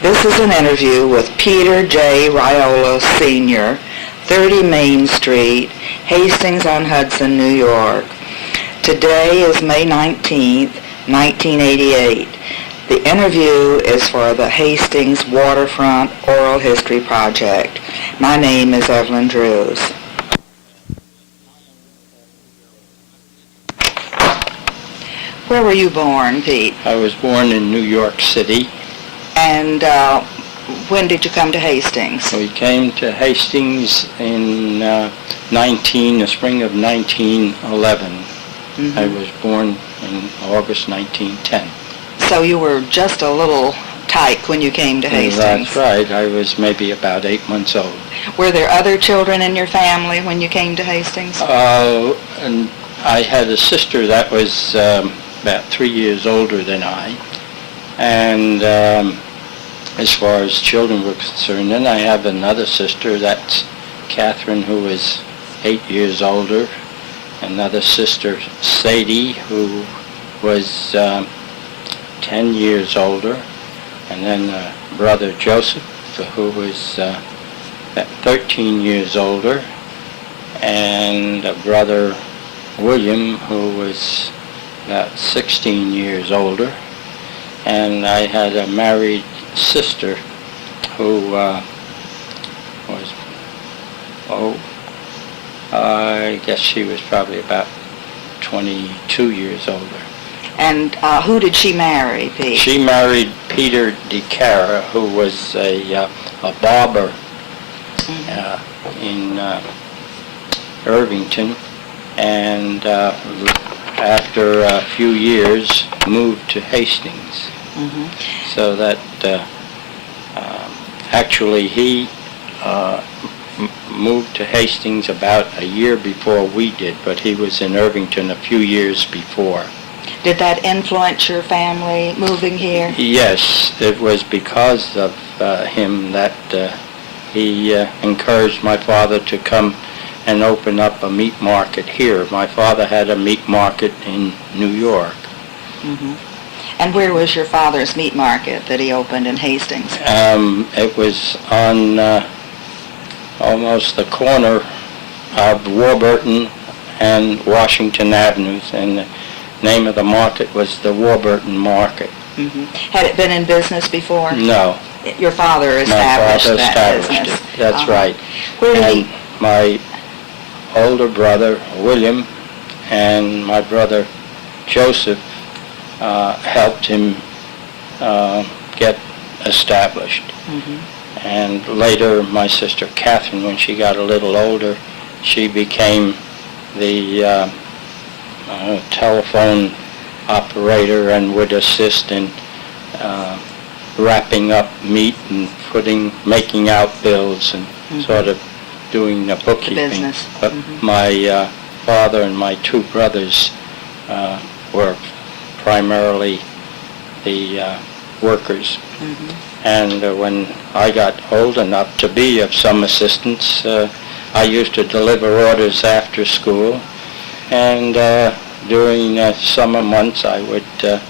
This is an interview with Peter J. Riolo, Sr., 30 Main Street, Hastings-on-Hudson, New York. Today is May 19th, 1988. The interview is for the Hastings Waterfront Oral History Project. My name is Evelyn Drewes. Where were you born, Pete? I was born in New York City. And when did you come to Hastings? We came to Hastings in the spring of 1911. Mm-hmm. I was born in August 1910. So you were just a little tyke when you came to Hastings. That's right. I was maybe about 8 months old. Were there other children in your family when you came to Hastings? And I had a sister that was about 3 years older than I. And as far as children were concerned, then I have another sister, that's Catherine, who is 8 years older. Another sister, Sadie, who was 10 years older. And then brother Joseph, who was 13 years older. And brother William, who was about 16 years older. And I had a married sister who I guess she was probably about 22 years older. And who did she marry, Pete? She married Peter DeCara, who was a barber in Irvington, and after a few years moved to Hastings. Mm-hmm. So that actually he moved to Hastings about a year before we did, but he was in Irvington a few years before. Did that influence your family moving here? Yes, it was because of him that he encouraged my father to come and open up a meat market here. My father had a meat market in New York. Mm-hmm. And where was your father's meat market that he opened in Hastings? It was on almost the corner of Warburton and Washington Avenues, and the name of the market was the Warburton Market. Mm-hmm. Had it been in business before? No. Your father established that business? That's right. Where did and my older brother, William, and my brother, Joseph, helped him get established. Mm-hmm. And later, my sister Catherine, when she got a little older, she became the telephone operator and would assist in wrapping up meat and making out bills and mm-hmm. sort of doing the bookkeeping. The business. But mm-hmm. my father and my two brothers were primarily the workers. Mm-hmm. And when I got old enough to be of some assistance, I used to deliver orders after school. And during summer months, I would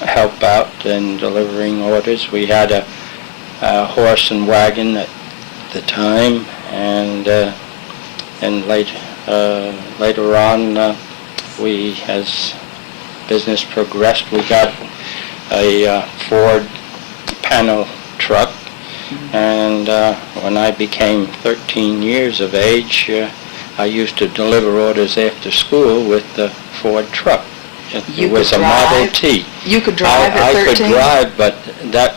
help out in delivering orders. We had a horse and wagon at the time, and later on, as business progressed, we got a Ford panel truck, and when I became 13 years of age, I used to deliver orders after school with the Ford truck. It was a Model T. You could drive at 13? I could drive, but that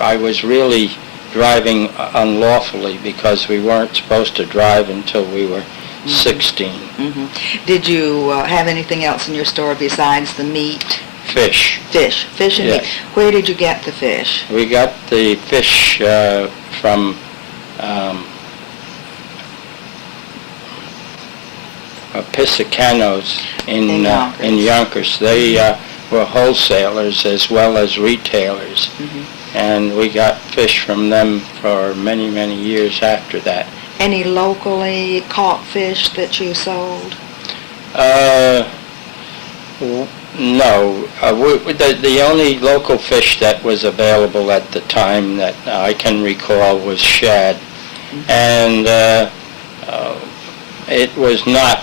I was really driving unlawfully because we weren't supposed to drive until we were 16. Mm-hmm. Did you have anything else in your store besides the meat? Fish. Fish and yes. meat. Where did you get the fish? We got the fish from Piscicanos in Yonkers. They were wholesalers as well as retailers. Mm-hmm. And we got fish from them for many, many years after that. Any locally caught fish that you sold? No, the only local fish that was available at the time that I can recall was shad, and it was not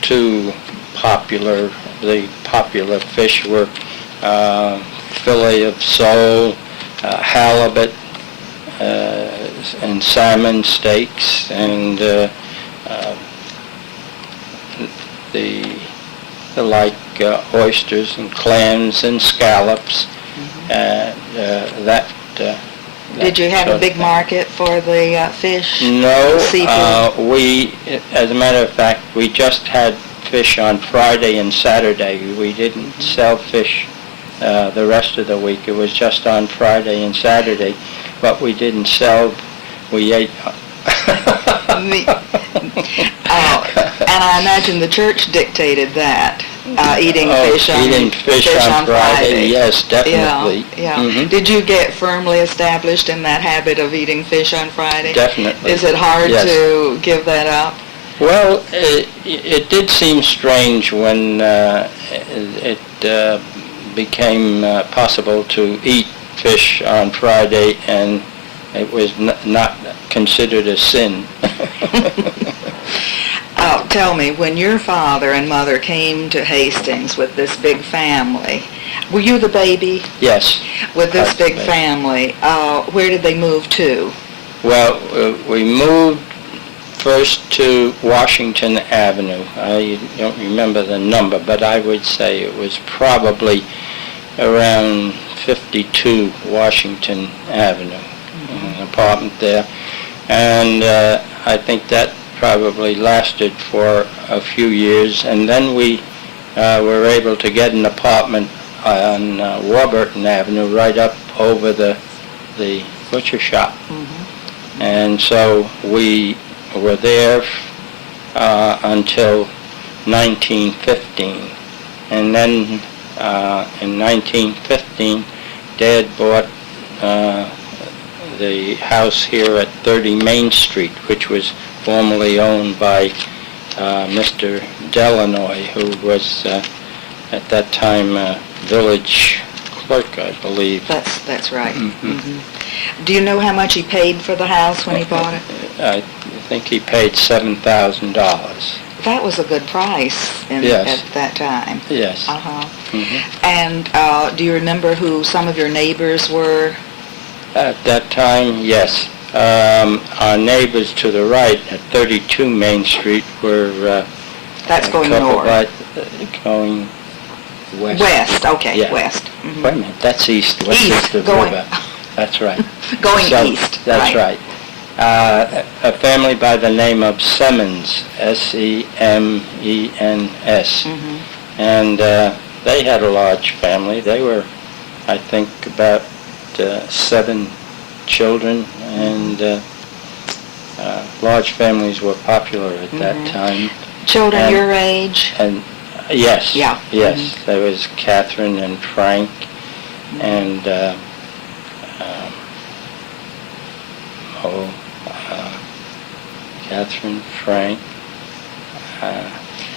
too popular. The popular fish were fillet of sole, halibut, and salmon steaks, and the like oysters and clams and scallops. Did you have a big market for the fish? No, seafood? we, as a matter of fact, we just had fish on Friday and Saturday. We didn't sell fish the rest of the week. It was just on Friday and Saturday. But we didn't sell, we ate. And I imagine the church dictated that, eating fish on Friday. Yes, definitely. Yeah. Mm-hmm. Did you get firmly established in that habit of eating fish on Friday? Definitely. Is it hard to give that up? Well, it did seem strange when it became possible to eat fish on Friday, and it was not considered a sin. Tell me, when your father and mother came to Hastings with this big family, were you the baby? Yes. With this big family, where did they move to? Well, we moved first to Washington Avenue. I don't remember the number, but I would say it was probably around 52 Washington Avenue, an apartment there. And I think that probably lasted for a few years. And then we were able to get an apartment on Warburton Avenue right up over the butcher shop. Mm-hmm. And so we were there until 1915. And then in 1915, Dad bought the house here at 30 Main Street, which was formerly owned by Mr. Delanoy, who was at that time village clerk, I believe. That's right. Mm-hmm. Mm-hmm. Do you know how much he paid for the house when he bought it? I think he paid $7,000. That was a good price at that time. Yes. Uh-huh. Mm-hmm. And do you remember who some of your neighbors were? At that time, yes. Our neighbors to the right at 32 Main Street were that's going north. Going west. West, okay, yeah. West. Mm-hmm. Wait a minute, that's east. West east, of the river. That's right. Going east. That's right. A family by the name of Semmens, Semens, mm-hmm. and they had a large family. They were, I think, about 7 children, and large families were popular at that mm-hmm. time. Children your age? And yes, yeah. Yes. Mm-hmm. There was Catherine and Frank, mm-hmm. and Catherine, Frank,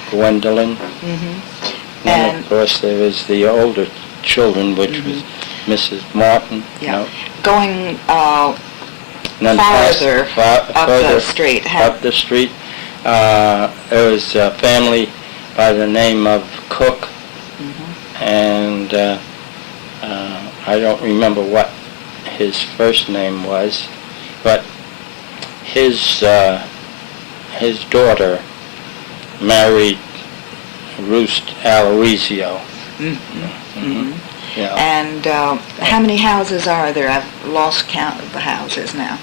Gwendolyn, mm-hmm. and of course there was the older children, which mm-hmm. was Mrs. Martin. Yeah. No. Going Farther up the street. Up the street, there was a family by the name of Cook, mm-hmm. and I don't remember what his first name was, but his daughter married Roost Aloisio. Mm-hmm. Mm-hmm. Yeah. And how many houses are there? I've lost count of the houses now.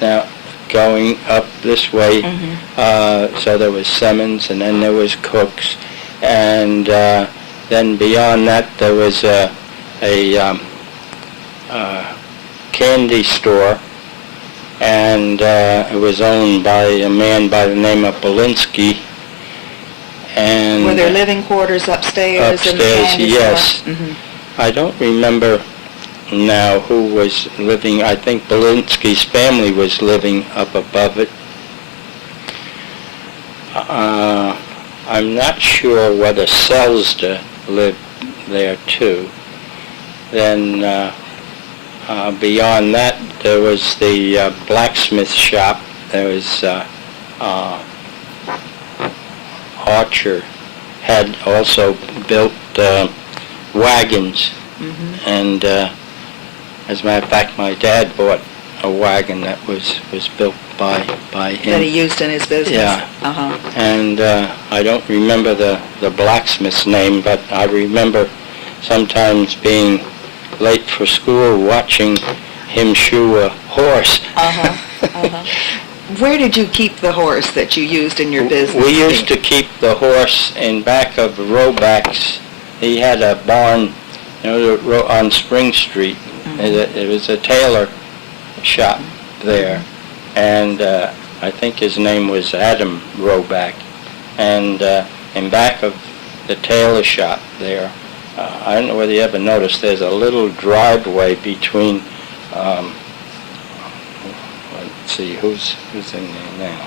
Now, going up this way, mm-hmm. So there was Semmens, and then there was Cook's, and then beyond that there was a candy store, and it was owned by a man by the name of Belinsky. And were there living quarters upstairs? In the candy yes. store? Mm-hmm. I don't remember now who was living. I think Belinsky's family was living up above it. I'm not sure whether Selzda lived there too. Then beyond that, there was the blacksmith shop. There was Archer had also built wagons, and as a matter of fact, my dad bought a wagon that was built by him. That he used in his business? Yeah. Uh-huh. And I don't remember the blacksmith's name, but I remember sometimes being late for school watching him shoe a horse. Uh-huh. Uh-huh. Where did you keep the horse that you used in your business? We used to keep the horse in back of Robach's. He had a barn, on Spring Street. It was a tailor shop there, and I think his name was Adam Robach. And in back of the tailor shop there, I don't know whether you ever noticed, there's a little driveway between, let's see, who's in there now?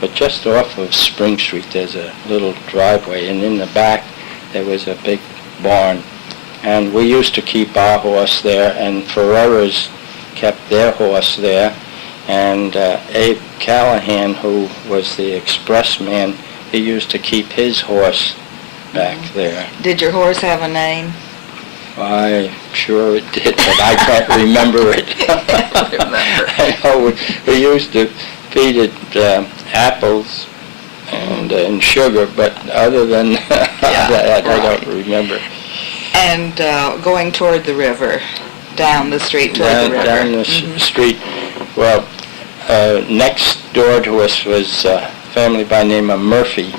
But just off of Spring Street, there's a little driveway, and in the back there was a big barn. And we used to keep our horse there, and Ferreras kept their horse there. And Abe Callahan, who was the express man, he used to keep his horse back there. Did your horse have a name? I'm sure it did, but I can't remember it. I know we used to feed it apples and sugar, but other than that, I don't remember. And going toward the river, down the street toward the river. Down the street. Well, next door to us was a family by the name of Murphy.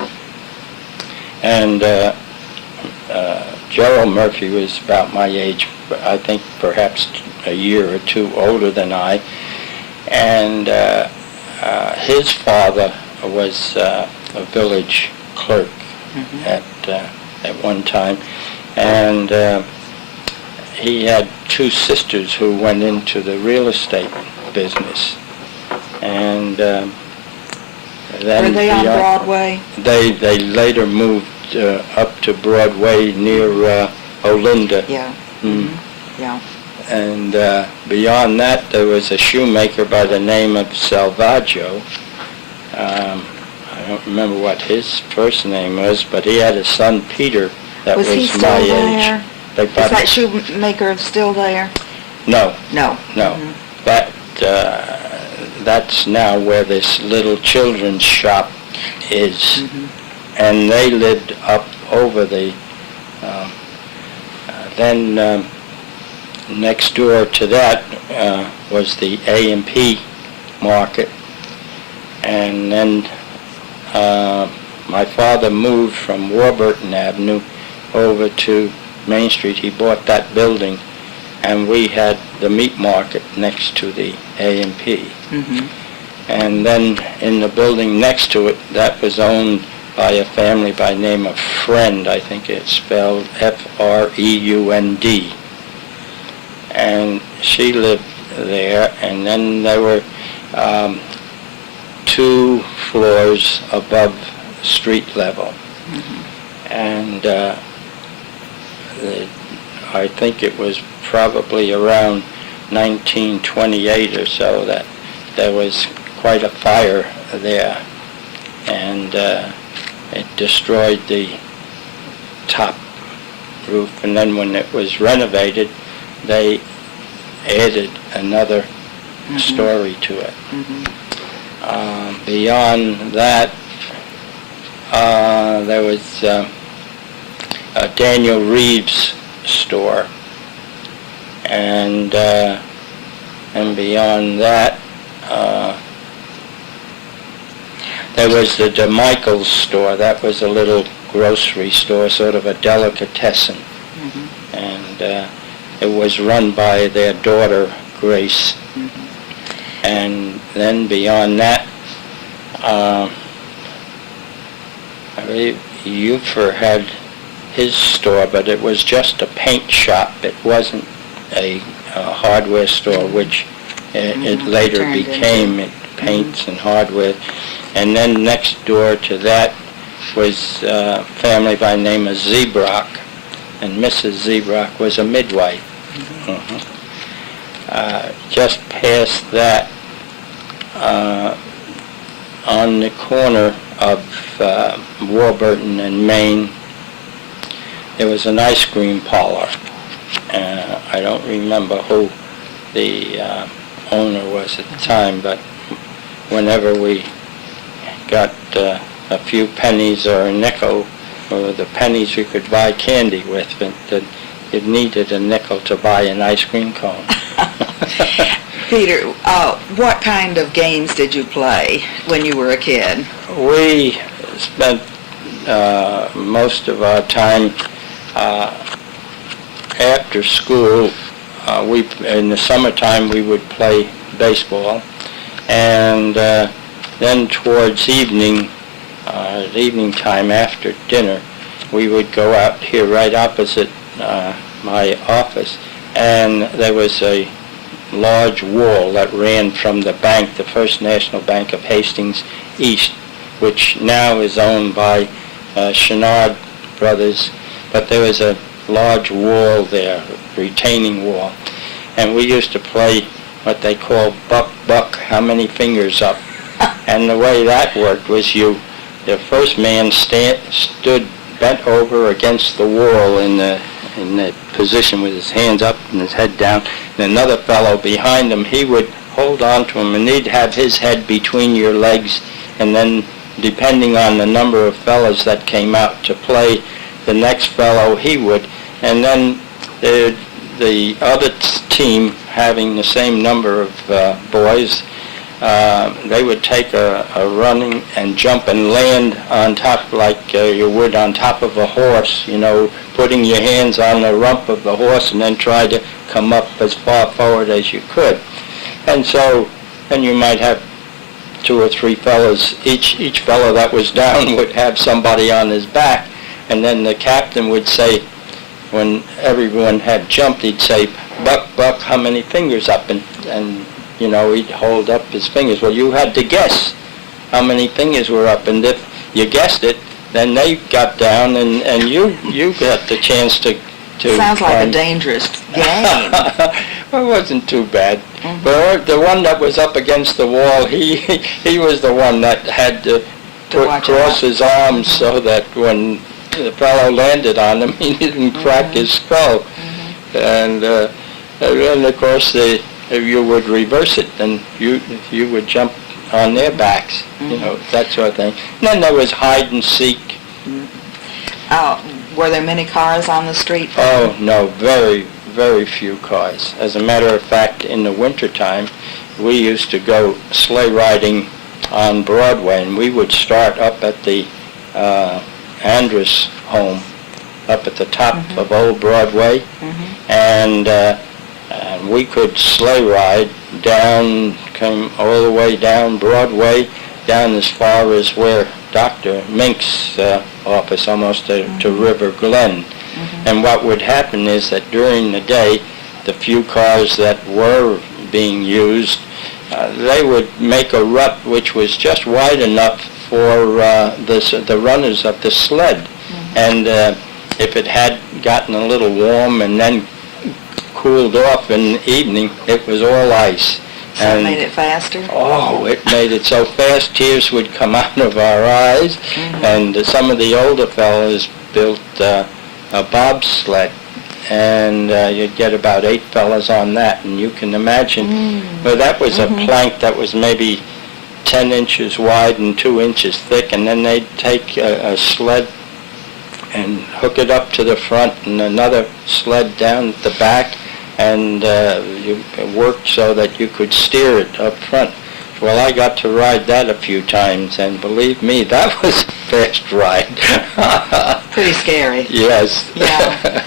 And Gerald Murphy was about my age, I think perhaps a year or two older than I. And his father was a village clerk at one time. And he had two sisters who went into the real estate business. And then were they on Broadway? They later moved up to Broadway near Olinda. Yeah. Yeah. And beyond that, there was a shoemaker by the name of Salvaggio. I don't remember what his first name was, but he had a son, Peter, that was he still my there? age. Is that shoemaker still there? No. No. That's now where this little children's shop is. And they lived up over the, then next door to that was the A&P market. And then my father moved from Warburton Avenue over to Main Street. He bought that building, and we had the meat market next to the A&P. And then in the building next to it, that was owned by a family by the name of Friend. I think it's spelled Freund. And she lived there, and then there were 2 floors above street level. And I think it was probably around 1928 or so that there was quite a fire there, and it destroyed the top roof. And then when it was renovated, they added another story to it. Beyond that, there was a Daniel Reeves store, and beyond that, there was the DeMichael's store. That was a little grocery store, sort of a delicatessen, and it was run by their daughter, Grace. And then beyond that, I believe Ufer had his store, but it was just a paint shop. It wasn't a hardware store, which it later became. It paints and hardware. And then next door to that was a family by the name of Zebrock, and Mrs. Zebrock was a midwife. Just past that, on the corner of Warburton and Main, there was an ice cream parlor. I don't remember who the owner was at the time, but whenever we got a few pennies or a nickel, or the pennies we could buy candy with, but it needed a nickel to buy an ice cream cone. Peter, what kind of games did you play when you were a kid? We spent most of our time after school. In the summertime we would play baseball, and then towards evening time after dinner, we would go out here right opposite my office, and there was a large wall that ran from the bank, the First National Bank of Hastings East, which now is owned by Chenard Brothers, but there was a large wall there, a retaining wall, and we used to play what they call buck, how many fingers up. And the way that worked was the first man stood bent over against the wall in the position with his hands up and his head down, and another fellow behind him, he would hold on to him, and he'd have his head between your legs, and then depending on the number of fellows that came out to play, the next fellow he would, and then the other team, having the same number of boys, they would take a running and jump and land on top like you would on top of a horse, putting your hands on the rump of the horse and then try to come up as far forward as you could. And so then you might have 2 or 3 fellows. Each fellow that was down would have somebody on his back, and then the captain would say, when everyone had jumped, he'd say, buck, how many fingers up? And he'd hold up his fingers. Well, you had to guess how many fingers were up, and if you guessed it, then they got down, and you got the chance to Sounds like a dangerous game. Well, it wasn't too bad. Mm-hmm. But the one that was up against the wall, he was the one that had to cross his arms so that when the fellow landed on him, he didn't crack his skull. Mm-hmm. And then, of course, you would reverse it, and you would jump on their backs, that sort of thing. And then there was hide and seek. Were there many cars on the street? Oh, no, very, very few cars. As a matter of fact, in the wintertime, we used to go sleigh riding on Broadway, and we would start up at the Andrus home, up at the top of Old Broadway, and we could sleigh ride come all the way down Broadway, down as far as where Dr. Mink's office, almost to River Glen. And what would happen is that during the day, the few cars that were being used, they would make a rut which was just wide enough for the runners of the sled. And if it had gotten a little warm and then cooled off in the evening, it was all ice. So it made it faster? Oh, it made it so fast, tears would come out of our eyes. And some of the older fellows built a bobsled, and you'd get about 8 fellas on that, and you can imagine, well, that was a plank that was maybe 10 inches wide and 2 inches thick, and then they'd take a sled and hook it up to the front and another sled down at the back, and you worked so that you could steer it up front. Well, I got to ride that a few times, and believe me, that was a fast ride. Pretty scary. Yes. Yeah.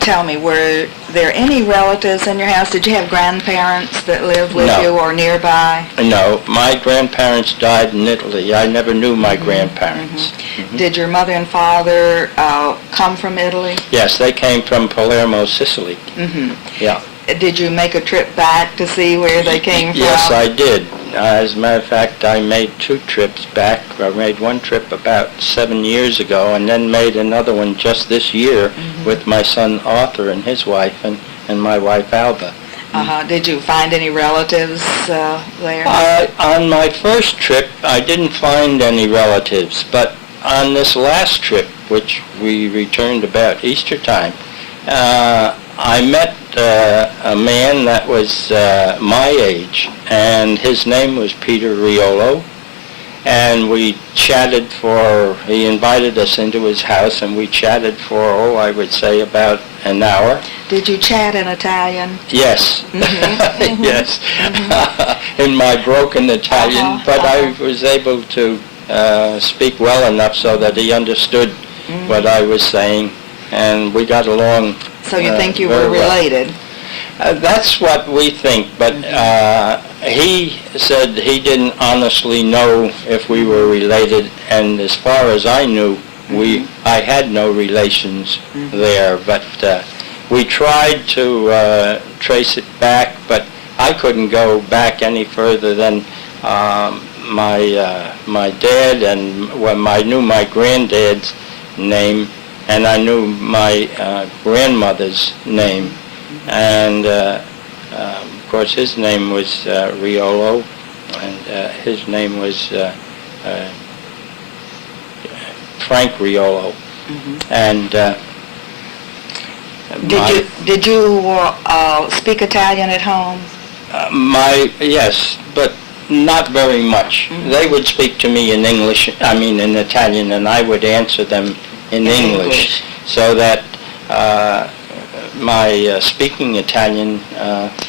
Tell me, were there any relatives in your house? Did you have grandparents that lived with you or nearby? No, my grandparents died in Italy. I never knew my grandparents. Did your mother and father come from Italy? Yes, they came from Palermo, Sicily. Yeah. Did you make a trip back to see where they came from? Yes, I did. As a matter of fact, I made 2 trips back. I made one trip about 7 years ago, and then made another one just this year with my son Arthur and his wife, and my wife Alba. Did you find any relatives there? On my first trip, I didn't find any relatives, but on this last trip, which we returned about Easter time, I met a man that was my age, and his name was Peter Riolo, and we chatted he invited us into his house, and we chatted for, I would say about an hour. Did you chat in Italian? Yes, yes, in my broken Italian, but I was able to speak well enough so that he understood what I was saying, and we got along. So you think you were related? That's what we think, but he said he didn't honestly know if we were related, and as far as I knew, I had no relations there, but we tried to trace it back, but I couldn't go back any further than my dad, and I knew my granddad's name, and I knew my grandmother's name, and of course his name was Riolo, and his name was Frank Riolo, and did you speak Italian at home? Yes, but not very much. They would speak to me in in Italian, and I would answer them in English, so that my speaking Italian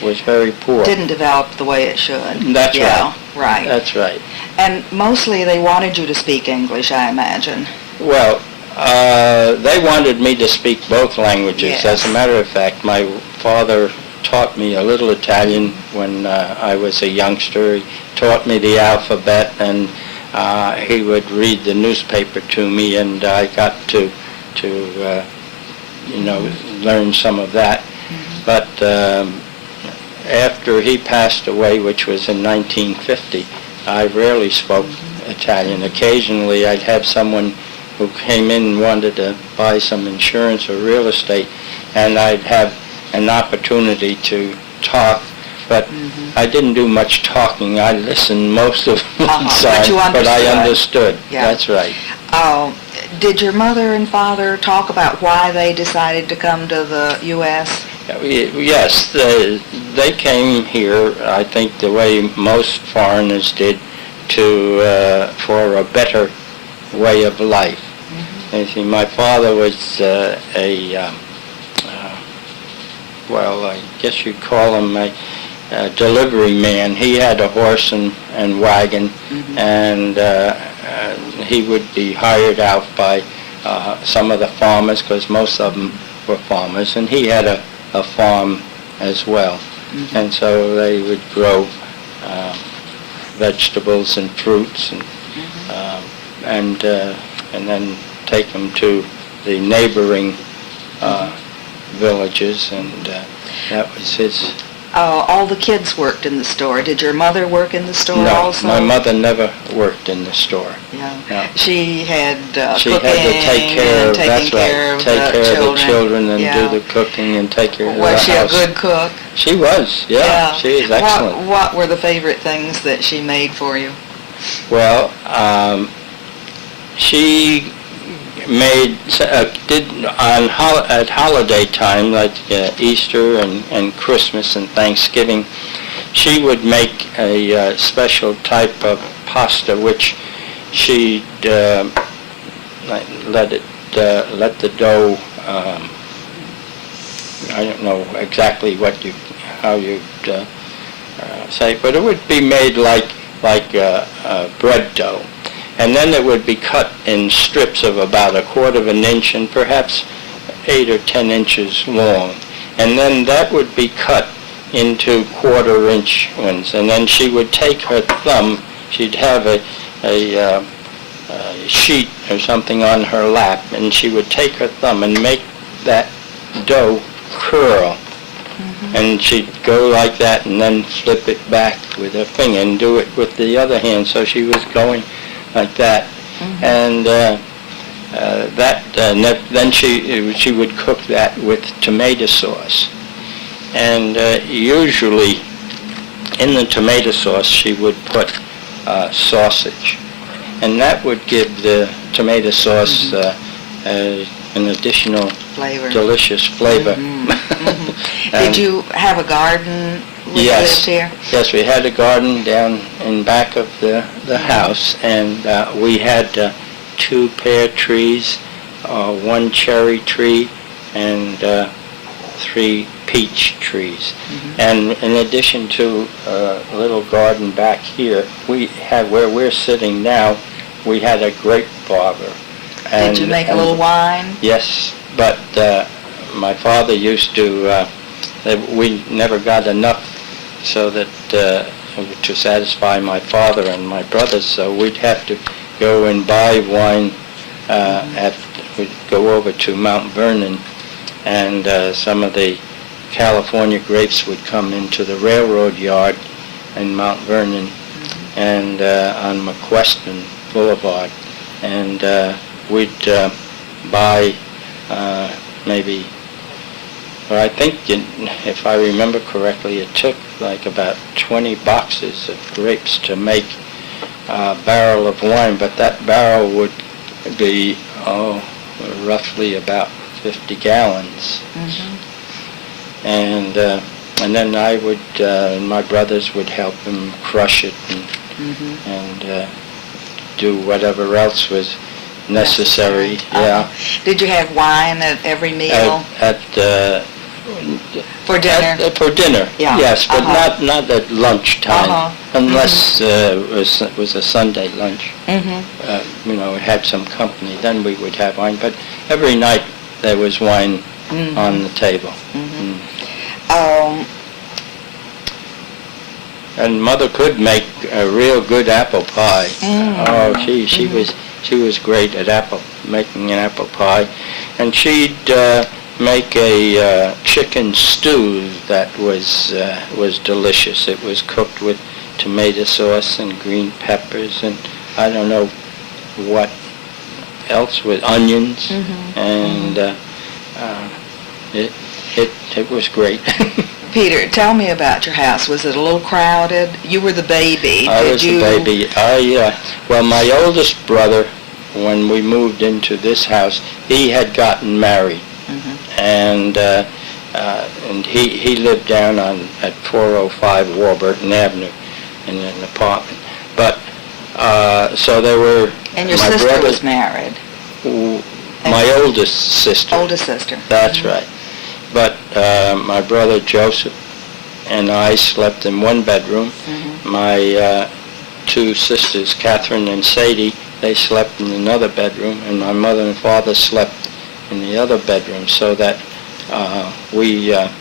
was very poor. Didn't develop the way it should. That's right. Right. That's right. And mostly they wanted you to speak English, I imagine. Well, they wanted me to speak both languages. Yes. As a matter of fact, my father taught me a little Italian when I was a youngster. He taught me the alphabet, and he would read the newspaper to me, and I got to learn some of that. But after he passed away, which was in 1950, I rarely spoke Italian. Occasionally I'd have someone who came in and wanted to buy some insurance or real estate, and I'd have an opportunity to talk, but I didn't do much talking. I listened most of the time, but I understood. Yeah. That's right. Did your mother and father talk about why they decided to come to the U.S.? Yes, they came here, I think the way most foreigners did, for a better way of life. You see, my father was I guess you'd call him a delivery man. He had a horse and wagon, and he would be hired out by some of the farmers, because most of them were farmers, and he had a farm as well. And so they would grow vegetables and fruits, and then take them to the neighboring villages, and that was his. All the kids worked in the store. Did your mother work in the store also? No, my mother never worked in the store. Yeah. No. She had She cooking had to take care of, taking care of take care children. of the children and do the cooking and take care of the house. Was she a good cook? She was, yeah. She is excellent. What were the favorite things that she made for you? Well, she made at holiday time, like Easter and Christmas and Thanksgiving, she would make a special type of pasta, which she'd let the dough. I don't know exactly how you say, but it would be made like bread dough. And then it would be cut in strips of about 1/4 of an inch and perhaps 8 or 10 inches long. And then that would be cut into 1/4 inch ones. And then she would take her thumb, she'd have a sheet or something on her lap, and she would take her thumb and make that dough curl. And she'd go like that and then flip it back with her finger and do it with the other hand. So she was going like that. And then she would cook that with tomato sauce. And usually in the tomato sauce she would put sausage. And that would give the tomato sauce an additional Flavor. delicious flavor. Did you have a garden when you lived here? Yes, we had a garden down in back of the house, and we had 2 pear trees, 1 cherry tree, and 3 peach trees. And in addition to a little garden back here, we had, where we're sitting now, we had a grape arbor. Did you make a little wine? Yes, but my father used to, we never got enough so that to satisfy my father and my brothers, so we'd have to go and buy wine. We'd go over to Mount Vernon, and some of the California grapes would come into the railroad yard in Mount Vernon and on McQuestion Boulevard, and we'd buy maybe, well, I think, if I remember correctly, it took like about 20 boxes of grapes to make a barrel of wine, but that barrel would be, roughly about 50 gallons. And then I would, my brothers would help them crush it and do whatever else was necessary. Yeah. Did you have wine at every meal? For dinner? For dinner, Yeah. yes, but not at lunchtime, unless it was a Sunday lunch. We had some company, then we would have wine, but every night there was wine on the table. And Mother could make a real good apple pie. She was great at making an apple pie, and she'd make a chicken stew that was delicious. It was cooked with tomato sauce and green peppers, and I don't know what else, with onions, and it was great. Peter, tell me about your house. Was it a little crowded? You were the baby. I was the baby. Well, my oldest brother, when we moved into this house, he had gotten married, and he lived down at 405 Warburton Avenue in an apartment. But so there were. And your sister was married. My oldest sister. Oldest sister. That's right. But my brother Joseph and I slept in one bedroom. My 2 sisters, Catherine and Sadie, they slept in another bedroom, and my mother and father slept in the other bedroom, so that we had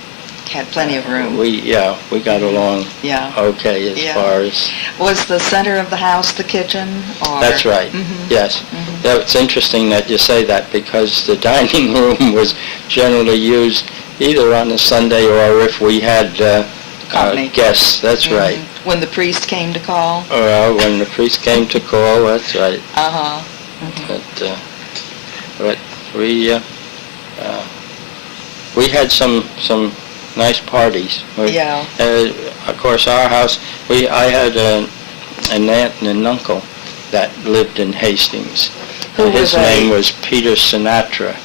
plenty of room. We got along okay as far as. Was the center of the house the kitchen? Or? That's right. Yes. It's interesting that you say that, because the dining room was generally used either on a Sunday or if we had guests. That's right. When the priest came to call? When the priest came to call, that's right. But we had some nice parties. Of course, our house, I had an aunt and an uncle that lived in Hastings. His name was Peter Sinatra.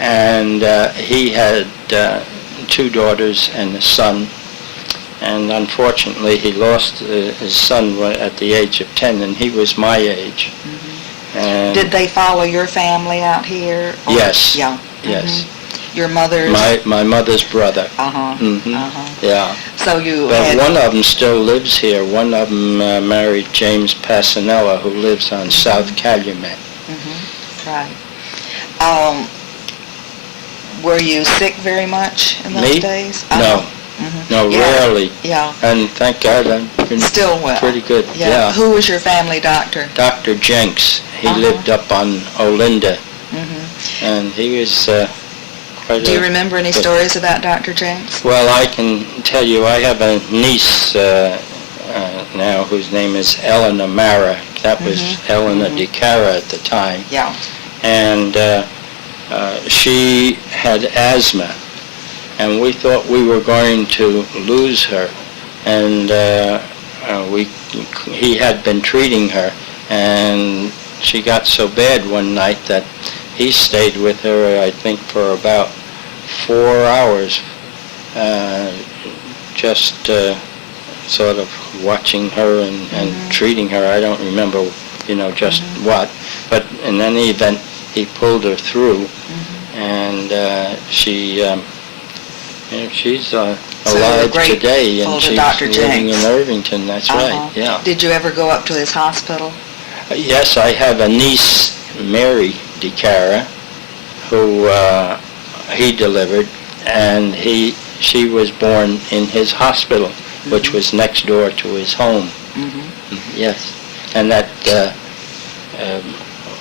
And he had 2 daughters and a son. And unfortunately, he lost his son at the age of 10, and he was my age. And did they follow your family out here? Or? Yes. Yeah. Yes. Your mother's? My mother's brother. Yeah. So you But one of them still lives here. One of them married James Passanella, who lives on South Calumet. Right. Were you sick very much in those days? No. No, rarely. Yeah. And thank God I've been still well. Pretty good. Yeah. Who was your family doctor? Dr. Jenks. He lived up on Olinda. And he was quite Do you remember any stories about Dr. James? Well, I can tell you, I have a niece now whose name is Eleanor Mara. That was Eleanor DeCara at the time. Yeah. And she had asthma, and we thought we were going to lose her. And he had been treating her, and she got so bad one night that he stayed with her, I think, for about 4 hours, just sort of watching her and treating her. I don't remember, just what. But in any event, he pulled her through, and she's alive today, and she's living in Irvington. That's right. Yeah. Did you ever go up to his hospital? Yes, I have a niece, Mary DeCara, who he delivered, and she was born in his hospital, which was next door to his home. Yes, and that.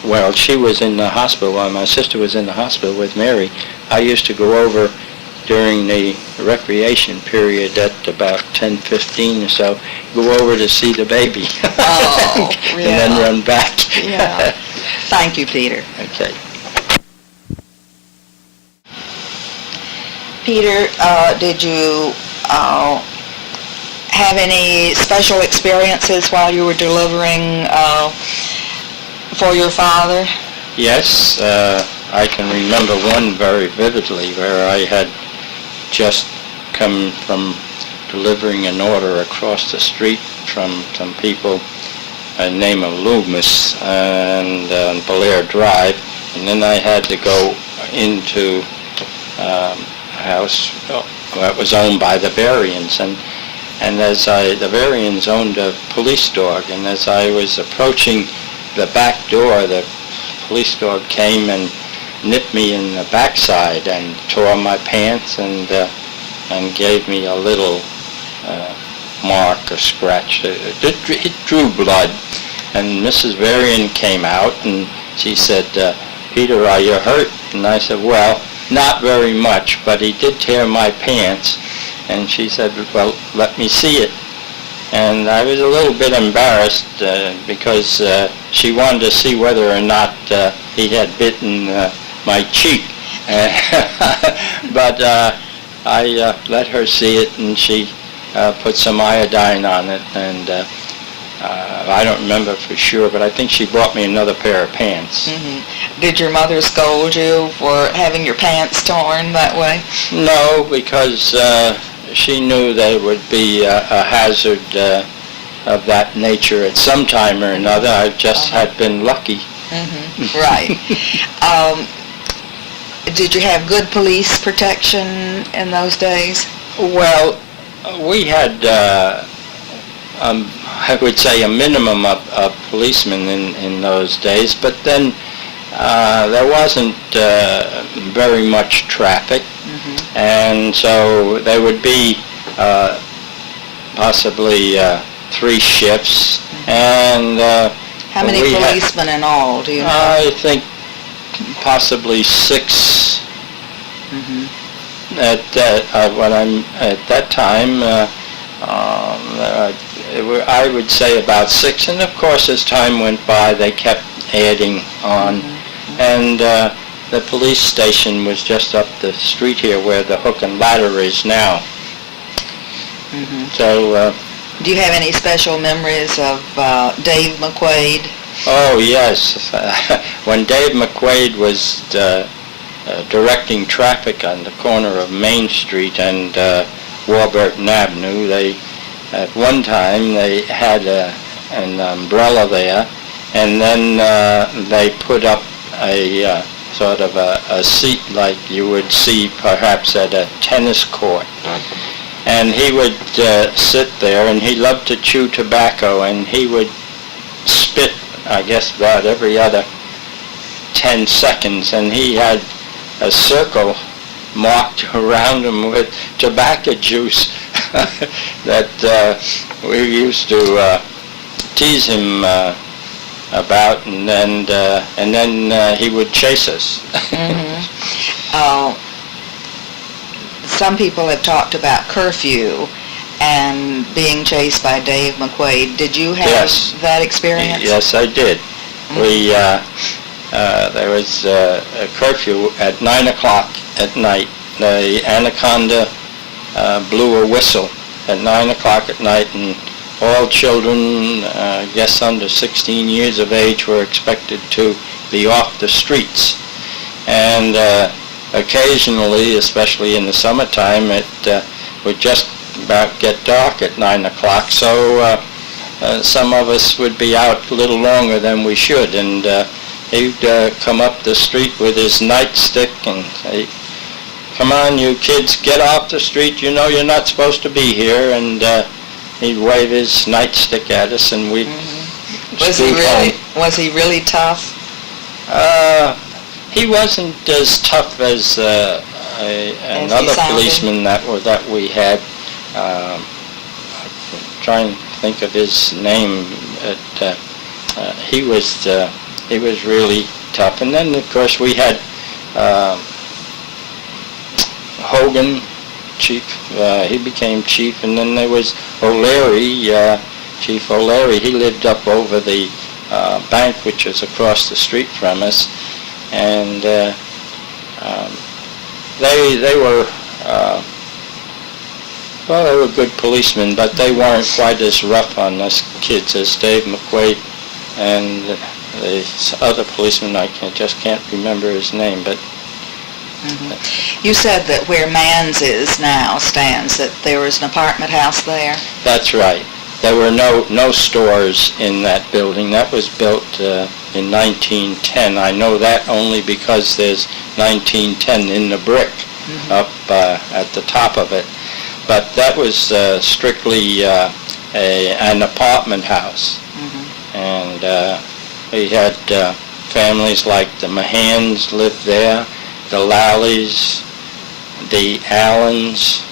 Well, she was in the hospital while my sister was in the hospital with Mary. I used to go over during the recreation period at about 10:15 or so, go over to see the baby. Oh, and then run back. Yeah. Thank you, Peter. Okay. Peter, did you have any special experiences while you were delivering for your father? Yes, I can remember one very vividly where I had just come from delivering an order across the street from some people named Loomis and Belair Drive, and then I had to go into a house that was owned by the Varians, and the Varians owned a police dog, and as I was approaching the back door, the police dog came and nipped me in the backside and tore my pants and gave me a little mark or scratch. It drew blood, and Mrs. Varian came out and she said, "Peter, are you hurt?" And I said, "Well, not very much, but he did tear my pants." And she said, "Well, let me see it." And I was a little bit embarrassed because she wanted to see whether or not he had bitten my cheek. But I let her see it, and she put some iodine on it, and I don't remember for sure, but I think she bought me another pair of pants. Did your mother scold you for having your pants torn that way? No, because she knew there would be a hazard of that nature at some time or another. I just had been lucky. Right. Did you have good police protection in those days? Well, we had, I would say, a minimum of policemen in those days, but then there wasn't very much traffic, and so there would be possibly 3 shifts, and how many policemen in all, do you know? I think possibly 6 at that time. I would say about 6, and of course as time went by they kept adding on, and the police station was just up the street here where the hook and ladder is now. So do you have any special memories of Dave McQuaid? Oh yes, when Dave McQuaid was directing traffic on the corner of Main Street and Warburton Avenue, at one time they had an umbrella there, and then they put up a sort of a seat like you would see perhaps at a tennis court. And he would sit there, and he loved to chew tobacco, and he would spit, I guess, about every other 10 seconds, and he had a circle marked around him with tobacco juice that we used to tease him about, and then he would chase us. some people have talked about curfew and being chased by Dave McQuaid. Did you have Yes. that experience? Yes, I did. We there was a curfew at 9 o'clock at night. The Anaconda blew a whistle at 9 o'clock at night, and all children, I guess under 16 years of age, were expected to be off the streets. And occasionally, especially in the summertime, it would just about get dark at 9 o'clock, so some of us would be out a little longer than we should, and he'd come up the street with his nightstick and say, "Come on, you kids, get off the street, you know you're not supposed to be here," and he'd wave his nightstick at us, and we'd scoot home. Was he really tough? He wasn't as tough as another policeman that we had. I'm trying to think of his name. He was really tough. And then, of course, we had Hogan, chief. He became chief, and then there was O'Leary, Chief O'Leary. He lived up over the bank, which was across the street from us, and they were they were good policemen, but they weren't quite as rough on us kids as Dave McQuaid and the other policeman. I just can't remember his name, but. You said that where Mann's is now stands, that there was an apartment house there? That's right. There were no stores in that building. That was built in 1910. I know that only because there's 1910 in the brick up at the top of it. But that was strictly an apartment house. And we had families like the Mahans lived there, the Lalleys, the Allens,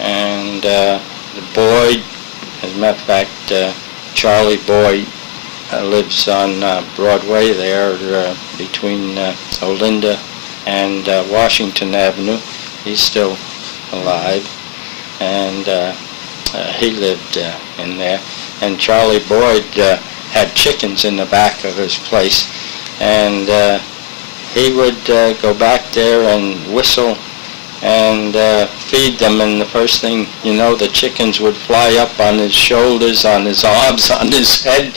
and the Boyd. As a matter of fact, Charlie Boyd lives on Broadway there between Olinda and Washington Avenue. He's still alive, and he lived in there. And Charlie Boyd had chickens in the back of his place, and he would go back there and whistle and feed them, and the first thing you know, the chickens would fly up on his shoulders, on his arms, on his head.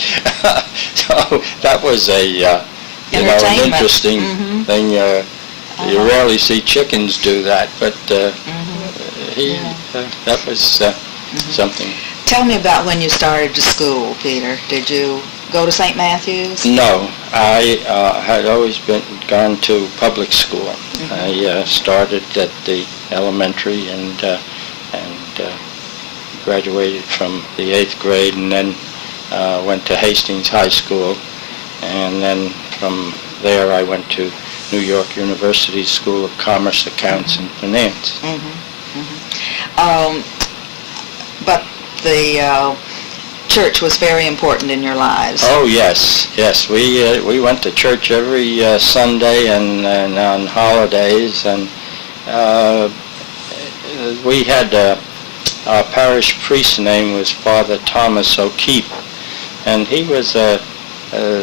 So that was an interesting thing. You rarely see chickens do that, but that was something. Tell me about when you started to school, Peter. Did you go to St. Matthew's? No, I had always gone to public school. I started at the elementary and graduated from the 8th grade, and then went to Hastings High School, and then from there I went to New York University School of Commerce, Accounts, and Finance. But the church was very important in your lives. Oh yes. We went to church every Sunday and on holidays, and we had our parish priest's name was Father Thomas O'Keefe, and he was a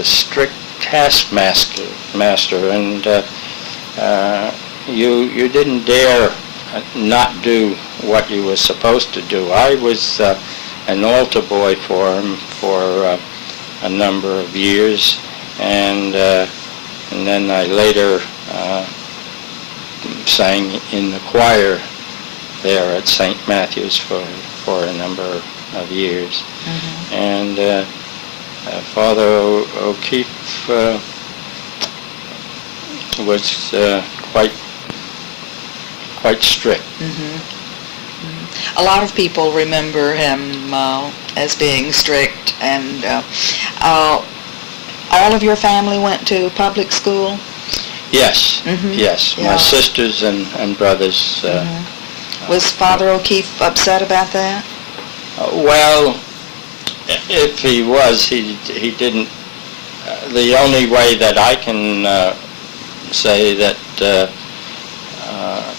strict taskmaster, and you didn't dare not do what you were supposed to do. I was an altar boy for him for a number of years, and then I later sang in the choir there at St. Matthew's for a number of years. And Father O'Keefe was quite strict. A lot of people remember him as being strict, and all of your family went to public school? Yes, yes. Yeah. My sisters and brothers. Was Father O'Keefe upset about that? Well, if he was, he didn't. The only way that I can say that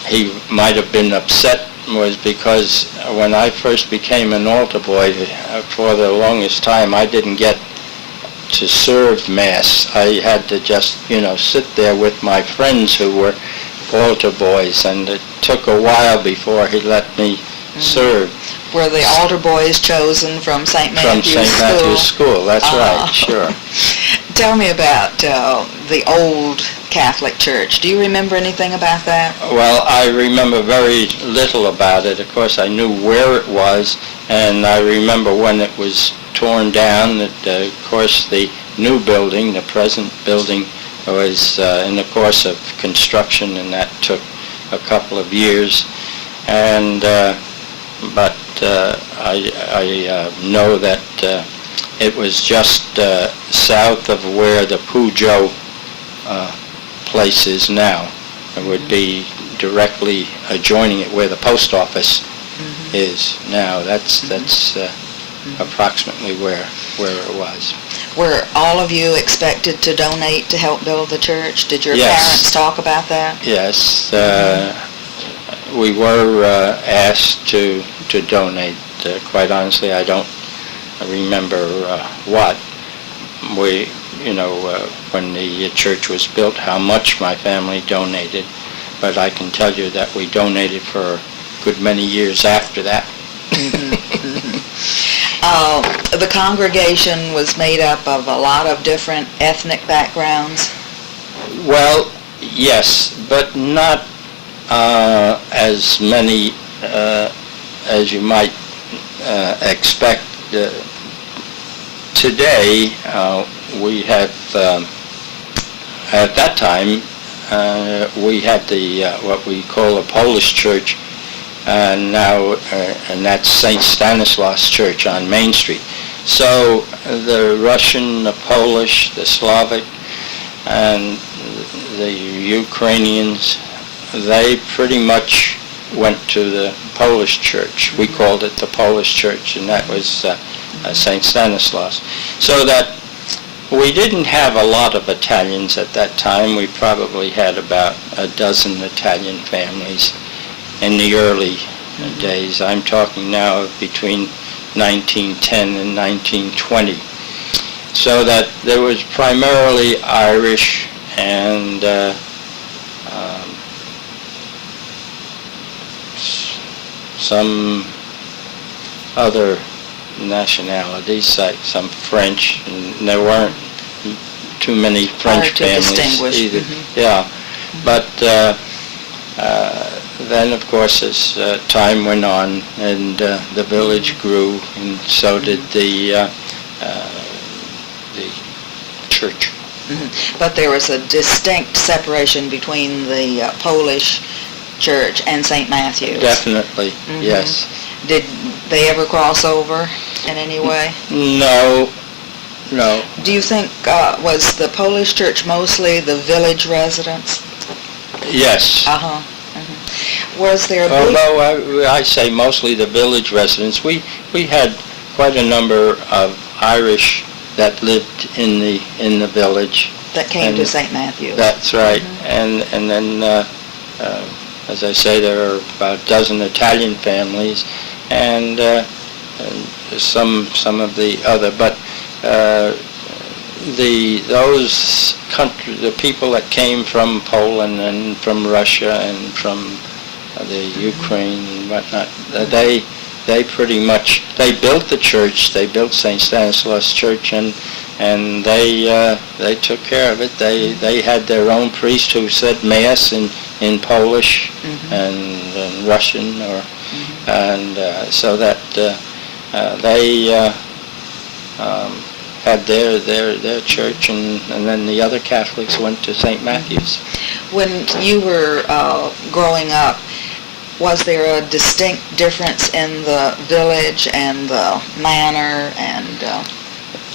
he might have been upset was because when I first became an altar boy, for the longest time I didn't get to serve Mass. I had to just, sit there with my friends who were altar boys, and it took a while before he let me serve. Were the altar boys chosen from St. Matthew's From St. Matthew's School, that's right, sure. Tell me about the old Catholic Church. Do you remember anything about that? Well, I remember very little about it. Of course, I knew where it was, and I remember when it was torn down. That, of course, the new building, the present building, was in the course of construction, and that took a couple of years. And but I know that it was just south of where the Pujo place is now. It would be directly adjoining it where the post office is now. That's approximately where it was. Were all of you expected to donate to help build the church? Did your parents talk about that? Yes. We were asked to donate. Quite honestly, I don't remember what. We, when the church was built, how much my family donated, but I can tell you that we donated for a good many years after that. The congregation was made up of a lot of different ethnic backgrounds. Well, yes, but not as many as you might expect. Today, we have, at that time, we had the what we call a Polish church, now, and that's St. Stanislaus Church on Main Street. So the Russian, the Polish, the Slavic, and the Ukrainians, they pretty much went to the Polish church. We called it the Polish church, and that was St. Stanislaus. So that we didn't have a lot of Italians at that time. We probably had about a dozen Italian families in the early days. I'm talking now of between 1910 and 1920. So that there was primarily Irish and some other nationalities, like some French, and there weren't too many French families either. Yeah, but then, of course, as time went on and the village grew, and so did the church. But there was a distinct separation between the Polish church and St. Matthew's. Definitely, yes. Did they ever cross over in any way? No. Do you think, was the Polish church mostly the village residents? Yes. Was there Although I say mostly the village residents, we had quite a number of Irish that lived in the village. That came to St. Matthew's. That's right. And then, as I say, there are about a dozen Italian families, and some of the other. But the people that came from Poland and from Russia and from the Ukraine and whatnot, they pretty much, they built the church. They built St. Stanislaus Church, and they took care of it. They had their own priest who said Mass in Polish and Russian, and so that they had their church, and then the other Catholics went to St. Matthew's. When you were growing up, was there a distinct difference in the village and the manor and?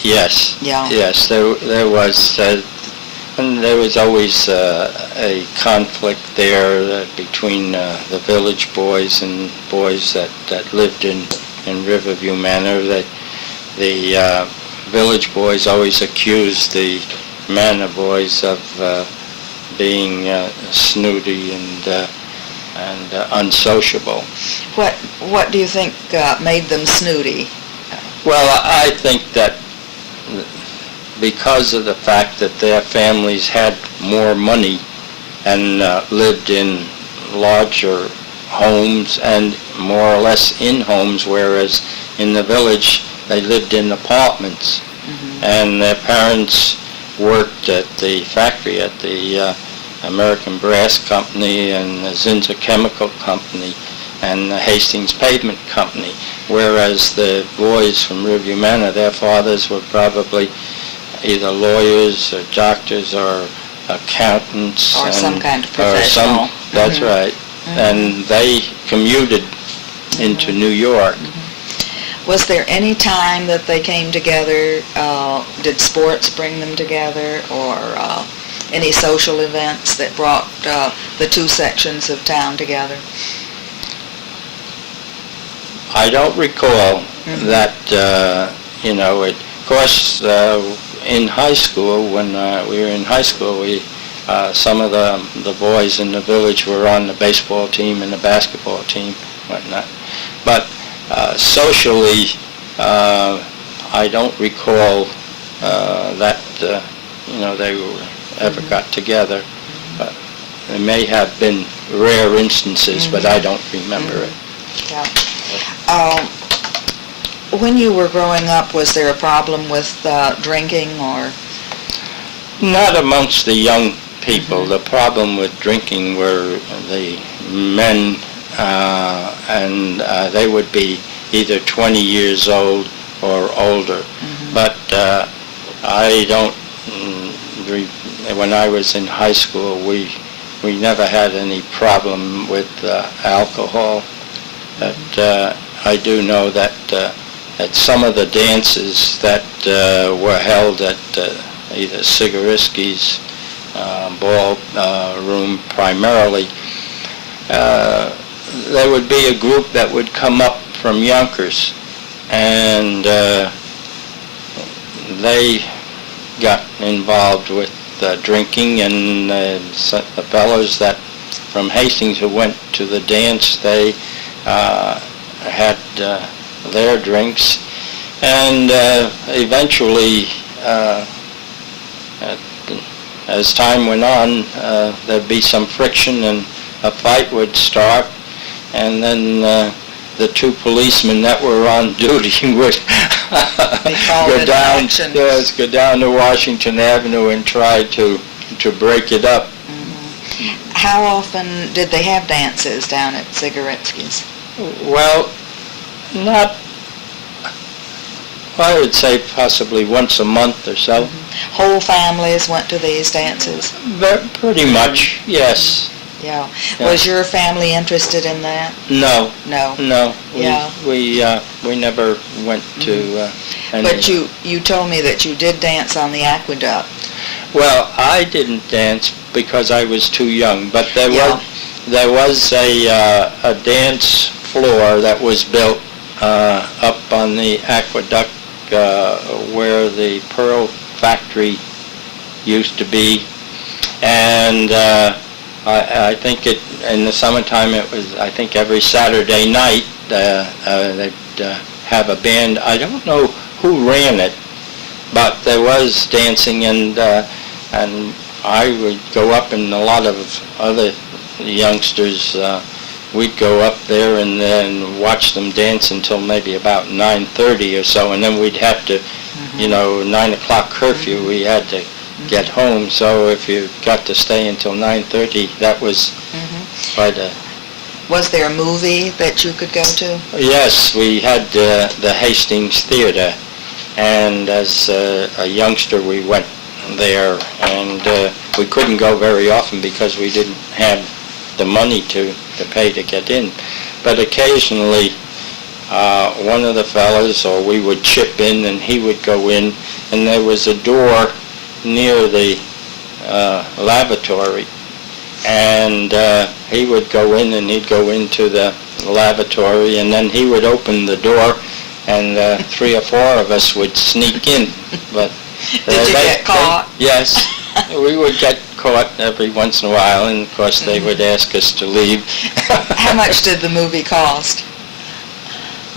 Yes. Yeah. Yes, there was, and there was always a conflict there between the village boys and boys that lived in Riverview Manor. That the village boys always accused the manor boys of being snooty and and unsociable. What do you think made them snooty? Well, I think that because of the fact that their families had more money and lived in larger homes and more or less in homes, whereas in the village they lived in apartments. And their parents worked at the factory, at the American Brass Company and the Zinza Chemical Company and the Hastings Pavement Company, whereas the boys from Riverview Manor, their fathers were probably either lawyers or doctors or accountants. Or some kind of professional. That's right. And they commuted into New York. Was there any time that they came together? Did sports bring them together, or any social events that brought the two sections of town together? I don't recall that, of course, in high school, when we were in high school, some of the boys in the village were on the baseball team and the basketball team, whatnot. But socially, I don't recall that, they ever got together. But there may have been rare instances, but I don't remember it. Yeah. When you were growing up, was there a problem with drinking or? Not amongst the young people. The problem with drinking were the men, and they would be either 20 years old or older. But I don't, when I was in high school, we never had any problem with alcohol. But I do know that at some of the dances that were held at either Sigariski's ballroom primarily, there would be a group that would come up from Yonkers, and they got involved with drinking, and the fellows that from Hastings who went to the dance, they had their drinks, and eventually, as time went on, there'd be some friction and a fight would start, and then the two policemen that were on duty would go down to Washington Avenue and try to break it up. How often did they have dances down at Sigaretsky's? Well, I would say possibly once a month or so. Whole families went to these dances? Pretty much, yes. Yeah. Was your family interested in that? No. No. We never went to any. But you told me that you did dance on the aqueduct. Well, I didn't dance because I was too young, but there was a dance floor that was built up on the aqueduct where the pearl factory used to be, and I think in the summertime it was, I think every Saturday night they'd have a band. I don't know who ran it, but there was dancing, and I would go up, and a lot of other youngsters, we'd go up there and then watch them dance until maybe about 9:30 or so, and then we'd have to, 9 o'clock curfew, we had to get home. So if you got to stay until 9:30, that was quite a... Was there a movie that you could go to? Yes, we had the Hastings Theater, and as a youngster we went there, and we couldn't go very often because we didn't have the money to pay to get in. But occasionally one of the fellas, or we would chip in and he would go in, and there was a door near the lavatory, and he would go in, and he'd go into the lavatory, and then he would open the door, and 3 or 4 of us would sneak in. But did you get caught? Yes, we would get caught every once in a while, and of course they would ask us to leave. How much did the movie cost?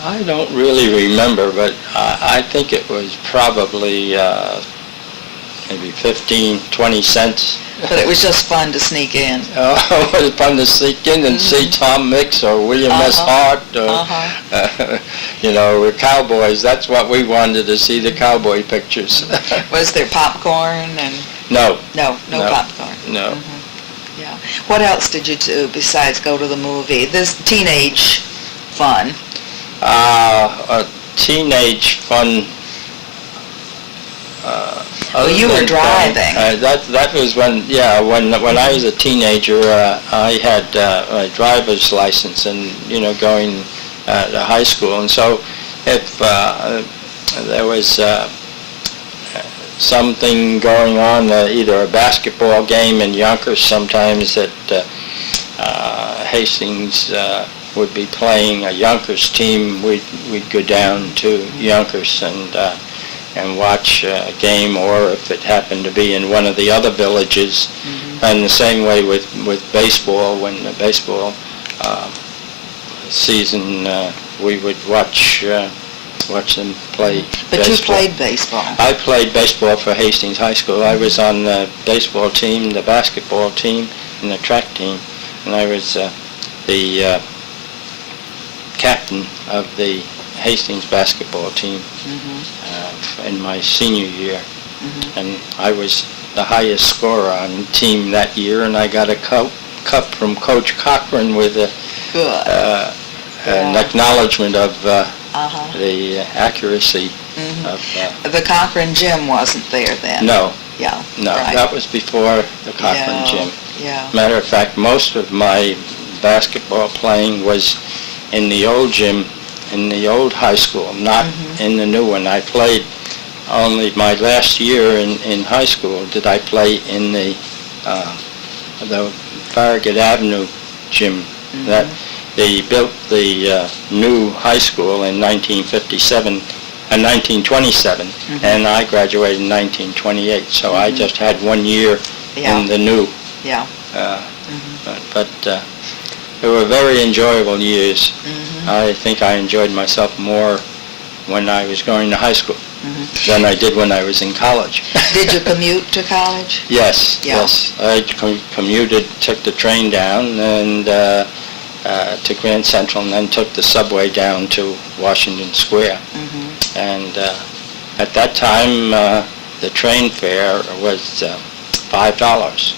I don't really remember, but I think it was probably maybe 15, 20 cents. But it was just fun to sneak in. Oh, it was fun to sneak in and see Tom Mix or William S. Hart or, you know, we're cowboys. That's what we wanted to see, the cowboy pictures. Was there popcorn and... No. No popcorn. No. Yeah. What else did you do besides go to the movie? This teenage fun. A teenage fun. You were driving. That was when I was a teenager, I had a driver's license and, you know, going to high school. And so if there was something going on, either a basketball game in Yonkers sometimes that Hastings would be playing a Yonkers team, we'd go down to Yonkers and watch a game, or if it happened to be in one of the other villages. And the same way with baseball, when the baseball season, we would watch them play But baseball. you played baseball. I played baseball for Hastings High School. I was on the baseball team, the basketball team, and the track team, and I was the captain of the Hastings basketball team in my senior year. And I was the highest scorer on the team that year, and I got a cup from Coach Cochran with an acknowledgement of the accuracy of... The Cochran gym wasn't there then? No. Yeah. No, right. that was before the Cochran gym. Yeah. Matter of fact, most of my basketball playing was in the old gym, in the old high school, not in the new one. I played only my last year in high school did I play in the Farragut Avenue gym. That they built the new high school in 1927, and I graduated in 1928. So I just had 1 year in the new. Yeah. But they were very enjoyable years. I think I enjoyed myself more when I was going to high school than I did when I was in college. Did you commute to college? Yes, Yeah. yes. I commuted, took the train down and to Grand Central, and then took the subway down to Washington Square. And at that time, the train fare was $5,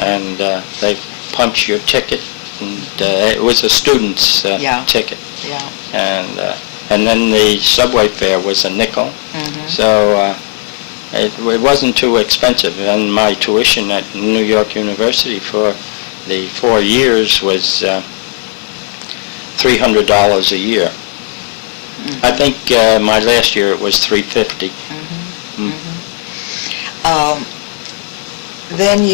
and they punch your ticket, and it was a student's ticket. Yeah. And then the subway fare was a nickel, so it wasn't too expensive. And my tuition at New York University for the 4 years was $300 a year. I think my last year it was $350. Then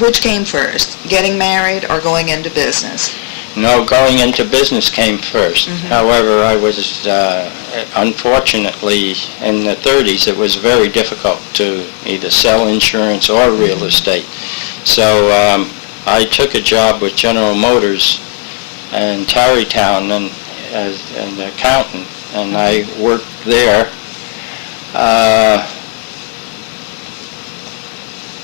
which came first, getting married or going into business? No, going into business came first. However, I was, unfortunately, in the 30s, it was very difficult to either sell insurance or real estate. So I took a job with General Motors in Tarrytown as an accountant, and I worked there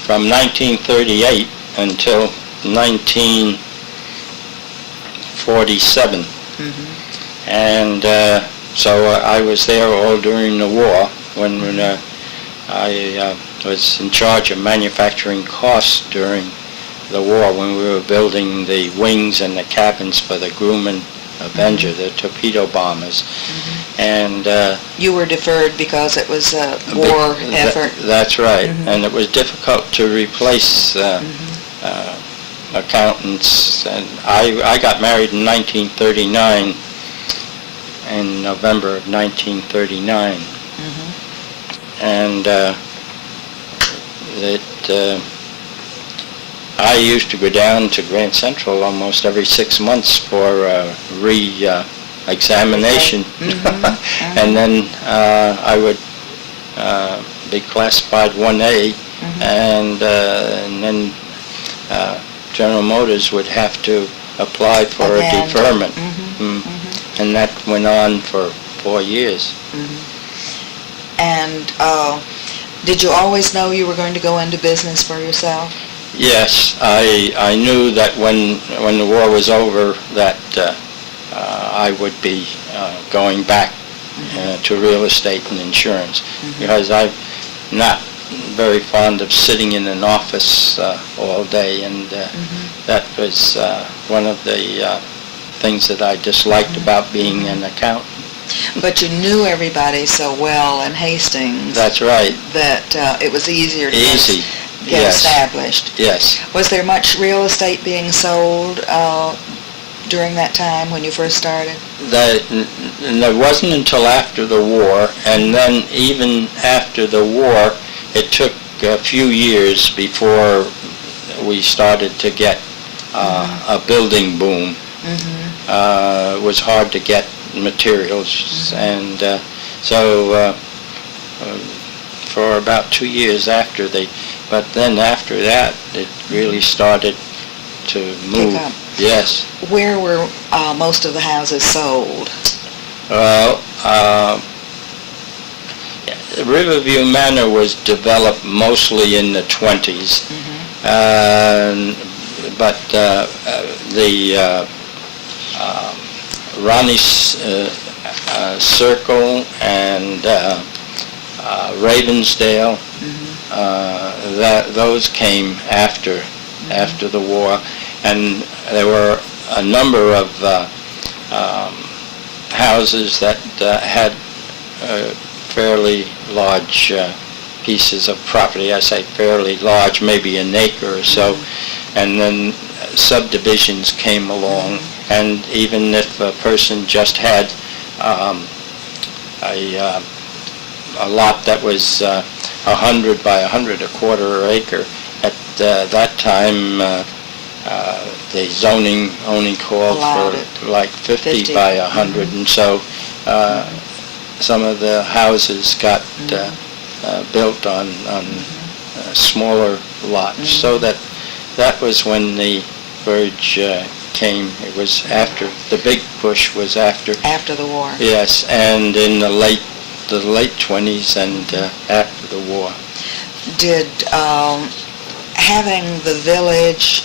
from 1938 until 1947. And so I was there all during the war when I was in charge of manufacturing costs during the war when we were building the wings and the cabins for the Grumman Avenger, the torpedo bombers. And you were deferred because it was a war effort. That's right. And it was difficult to replace accountants. And I got married in 1939, in November of 1939. And I used to go down to Grand Central almost every 6 months for re-examination. And then I would be classified 1A and then General Motors would have to apply for a deferment. And that went on for 4 years. And did you always know you were going to go into business for yourself? Yes, I knew that when the war was over that I would be going back to real estate and insurance, because I'm not very fond of sitting in an office all day, and that was one of the things that I disliked about being an accountant. But you knew everybody so well in Hastings. That's right. That it was easier to get established. Yes. Was there much real estate being sold during that time when you first started? It wasn't until after the war, and then even after the war, it took a few years before we started to get a building boom. It was hard to get materials, and so for about 2 years after but then after that it really started to move. Pick up. Yes. Where were most of the houses sold? Well, Riverview Manor was developed mostly in the 20s, but the Ronnie's Circle and Ravensdale, those came after the war, and there were a number of houses that had fairly large pieces of property. I say fairly large, maybe an acre or so, and then subdivisions came along, and even if a person just had a lot that was 100 by 100, a quarter acre, at that time the zoning only called for like 50 by 100, and so some of the houses got built on smaller lots, so that was when the verge came. It was after the big push was after the war. Yes, and in the late 20s and after the war. Did having the village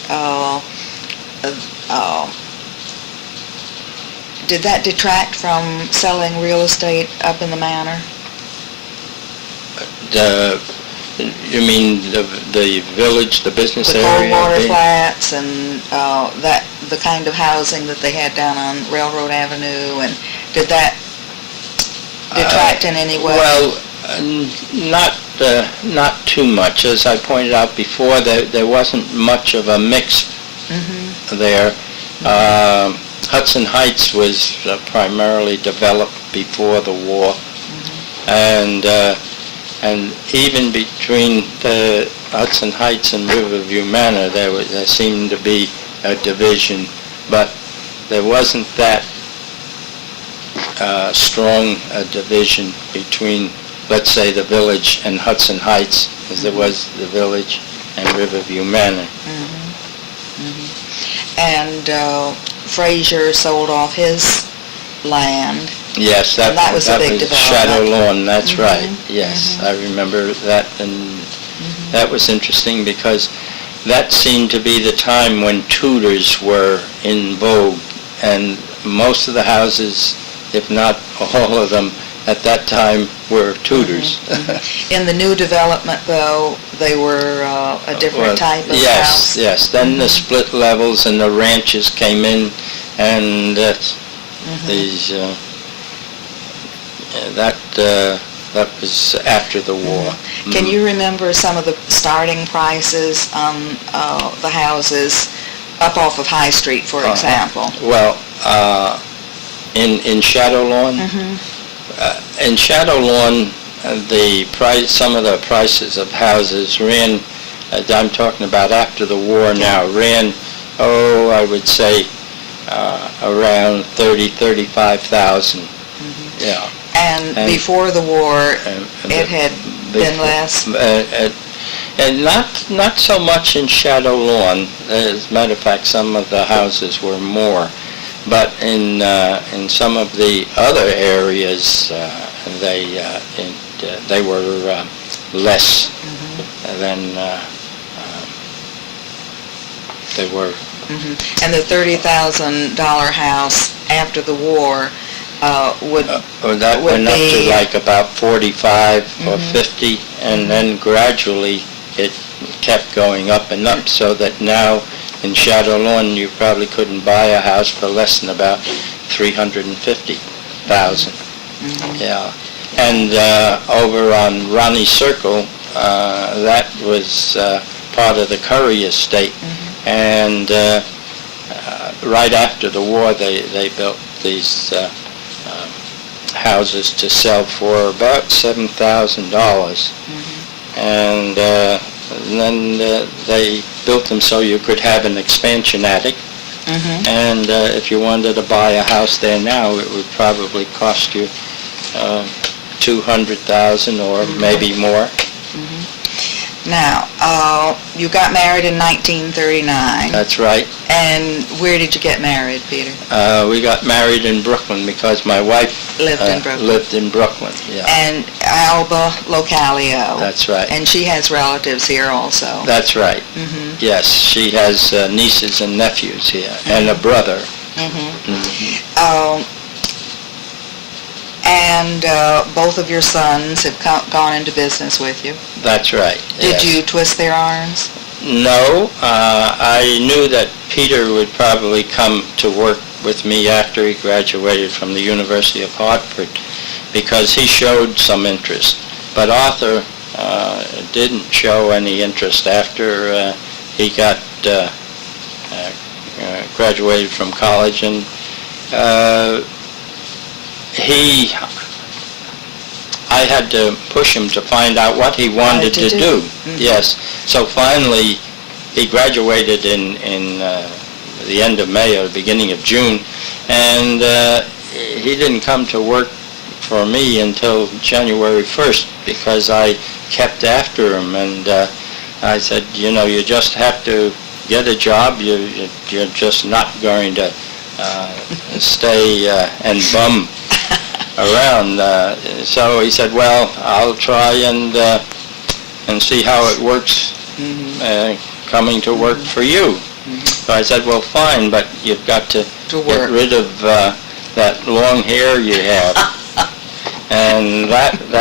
did that detract from selling real estate up in the manor? You mean the village, the business area? The cold water flats and the kind of housing that they had down on Railroad Avenue, and did that detract in any way? Well, not too much. As I pointed out before, there wasn't much of a mix there. Hudson Heights was primarily developed before the war, and even between the Hudson Heights and Riverview Manor, there seemed to be a division, but there wasn't that strong a division between, let's say, the village and Hudson Heights as there was the village and Riverview Manor. And Frazier sold off his land. Yes, that was a big development. Shadow Lawn, that's right. Yes, I remember that, and that was interesting because that seemed to be the time when Tudors were in vogue, and most of the houses, if not all of them, at that time were Tudors. In the new development, though, they were a different type of house? Yes. Then the split levels and the ranches came in, and these that was after the war. Can you remember some of the starting prices on the houses up off of High Street, for example? Well, in Shadow Lawn, in Shadow Lawn, some of the prices of houses ran. I'm talking about after the war now. Ran, I would say, around 35,000. And before the war, it had been less? And not so much in Shadow Lawn. As a matter of fact, some of the houses were more. But in some of the other areas, they were less than they were. And the $30,000 house after the war would that would went up be to like about 45 or 50, and then gradually it kept going up and up, so that now in Shadow Lawn you probably couldn't buy a house for less than about $350,000. Yeah, and over on Ronnie Circle, that was part of the Curry estate, and right after the war they built these houses to sell for about $7,000, and then they built them so you could have an expansion attic, and if you wanted to buy a house there now, it would probably cost you $200,000 or maybe more. Now, you got married in 1939. That's right. And where did you get married, Peter? We got married in Brooklyn because my wife Lived in Brooklyn. lived in Brooklyn. Yeah. And Alba Localio. That's right. And she has relatives here also. That's right. Yes, she has nieces and nephews here, and a brother. And both of your sons have gone into business with you. That's right. Did yes. you twist their arms? No, I knew that Peter would probably come to work with me after he graduated from the University of Hartford, because he showed some interest. But Arthur didn't show any interest after he got graduated from college, and I had to push him to find out what he wanted to do. Yes. So finally, he graduated in the end of May or the beginning of June, and he didn't come to work for me until January 1st, because I kept after him, and I said, you know, you just have to get a job. You're just not going to stay and bum around. So he said, well, I'll try and see how it works coming to work for you. So I said, well, fine, but you've got to get rid of that long hair you have. And that